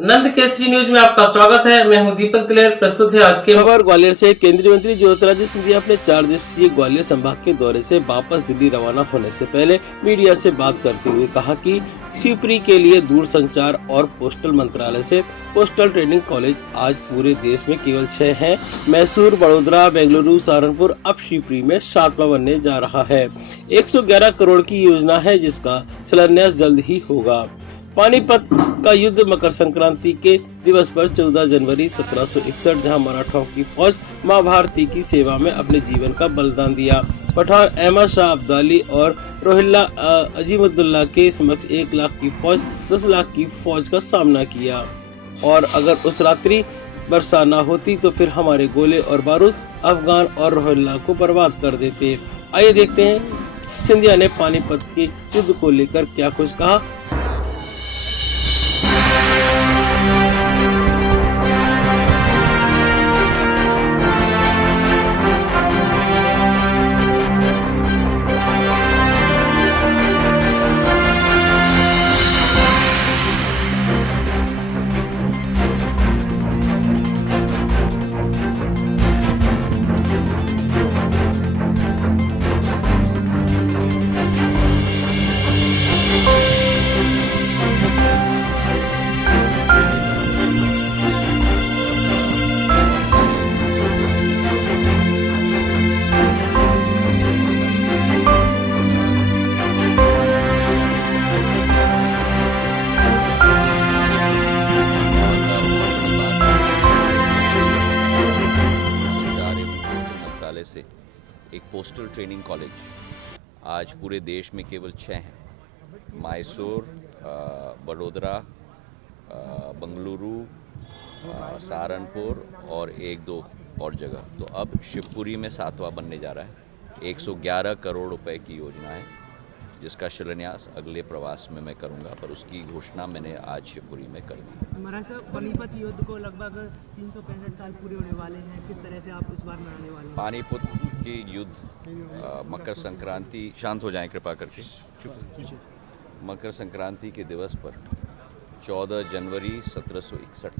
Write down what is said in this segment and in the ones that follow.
नंद Kesari news में आपका स्वागत है। मैं हूं दीपक दिलेर। प्रस्तुत है आज के खबर। ग्वालियर से केंद्रीय मंत्री ज्योतिरादित्य सिंधिया अपने 4 दिवसीय ग्वालियर संभाग के दौरे से वापस दिल्ली रवाना होने से पहले मीडिया से बात करते हुए कहा कि शिवपुरी के लिए दूरसंचार और पोस्टल मंत्रालय से पोस्टल ट्रेनिंग कॉलेज आज पूरे देश में केवल 6 हैं। मैसूर, बड़ोदरा, बेंगलुरु, सहारनपुर, अब शिवपुरी में 7वां बनने जा रहा है। 111 करोड़ की योजना है जिसका शिलान्यास जल्द ही होगा। पानीपत का युद्ध मकर संक्रांति के दिवस पर 14 जनवरी 1761 जहां मराठाओं की फौज मां भारती की सेवा में अपने जीवन का बलिदान दिया। पठान अहमद शाह अब्दाली और रोहिल्ला अजीमुद्दौला के समक्ष 1 लाख की फौज 10 लाख की फौज का सामना किया और अगर उस रात्रि वर्षा न होती तो फिर हमारे गोले और बारूद अफगान और रोहिल्ला को बर्बाद कर देते। आइए देखते हैं सिंधिया ने पानीपत के युद्ध को लेकर क्या कुछ कहा। से एक पोस्टल ट्रेनिंग कॉलेज आज पूरे देश में केवल 6 हैं। मैसूर, बड़ोदरा, बेंगलुरु, सहारनपुर और 1-2 और जगह। तो अब शिवपुरी में 7वां बनने जा रहा है। 111 करोड़ रुपए की योजना है जिसका शिलान्यास अगले प्रवास में मैं करूंगा, पर उसकी घोषणा मैंने आज शिवपुरी में कर दी। महाराज साहब, पानीपत युद्ध को लगभग 365 साल पूरे होने वाले हैं। किस तरह से आप इस बार मनाने वाले हैं? पानीपत की युद्ध मकर संक्रांति, शांत हो जाएं कृपा करके। मकर संक्रांति के दिवस पर 14 जनवरी 1761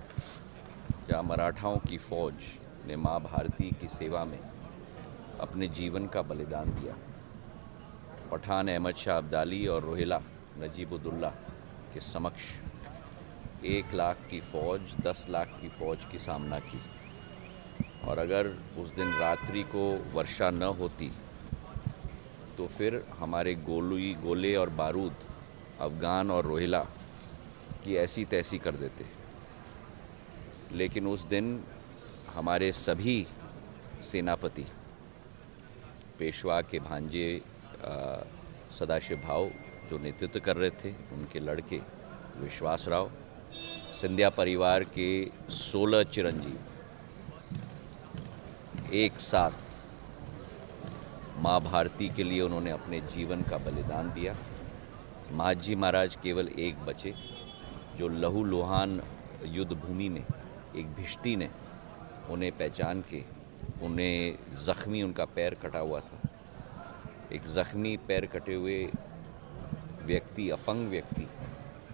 जहाँ मराठाओं की फौज ने माँ भारती की सेवा में अपने जीवन का बलिदान दिया। पठान अहमद शाह अब्दाली और रोहिल्ला नजीबुद्दौला के समक्ष 1 लाख की फौज 10 लाख की फौज की सामना की और अगर उस दिन रात्रि को वर्षा न होती तो फिर हमारे गोले और बारूद अफगान और रोहिल्ला की ऐसी तैसी कर देते। लेकिन उस दिन हमारे सभी सेनापति, पेशवा के भांजे सदाशिव भाव जो नेतृत्व कर रहे थे, उनके लड़के विश्वास राव, सिंधिया परिवार के 16 चिरंजीव एक साथ माँ भारती के लिए उन्होंने अपने जीवन का बलिदान दिया। माझी महाराज केवल एक बचे जो लहू लुहान युद्ध भूमि में एक भिश्ती ने उन्हें पहचान के, उन्हें ज़ख्मी, उनका पैर कटा हुआ था, एक ज़ख्मी पैर कटे हुए व्यक्ति, अपंग व्यक्ति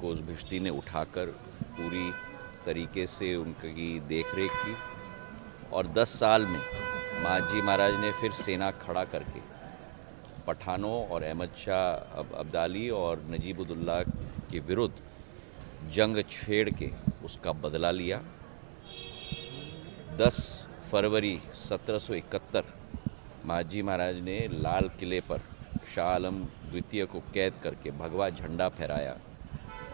को उस भिश्ती ने उठाकर पूरी तरीके से उनकी देखरेख की और 10 साल में माझी महाराज ने फिर सेना खड़ा करके पठानों और अहमद शाह अब्दाली और नजीबुद्दौला के विरुद्ध जंग छेड़ के उसका बदला लिया। 10 फरवरी 1771 माझी महाराज ने लाल किले पर शाह आलम द्वितीय को कैद करके भगवा झंडा फहराया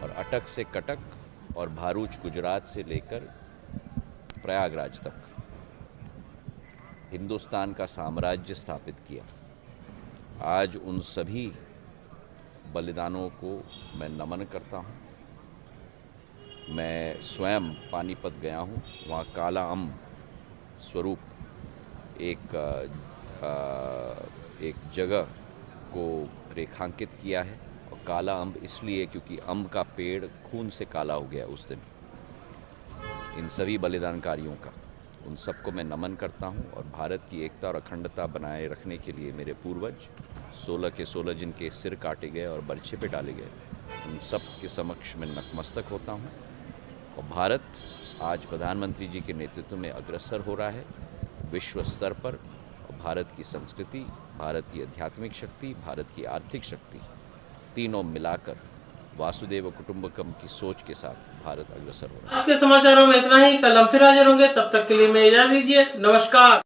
और अटक से कटक और भारूच गुजरात से लेकर प्रयागराज तक हिंदुस्तान का साम्राज्य स्थापित किया। आज उन सभी बलिदानों को मैं नमन करता हूँ। मैं स्वयं पानीपत गया हूँ, वहाँ काला अम्ब स्वरूप एक जगह को रेखांकित किया है और काला अम्ब इसलिए क्योंकि अम्ब का पेड़ खून से काला हो गया उस दिन। इन सभी बलिदानकारियों का, उन सबको मैं नमन करता हूं और भारत की एकता और अखंडता बनाए रखने के लिए मेरे पूर्वज 16 के 16 जिनके सिर काटे गए और बर्छे पे डाले गए, उन सब के समक्ष मैं नतमस्तक होता हूं और भारत आज प्रधानमंत्री जी के नेतृत्व में अग्रसर हो रहा है विश्व स्तर पर। भारत की संस्कृति, भारत की आध्यात्मिक शक्ति, भारत की आर्थिक शक्ति, तीनों मिलाकर वासुदेव कुटुंबकम की सोच के साथ भारत अग्रसर हो रहा है। आज के समाचारों में इतना ही। कल हम फिर हाजिर होंगे, तब तक के लिए मैं इजाजत दीजिए। नमस्कार।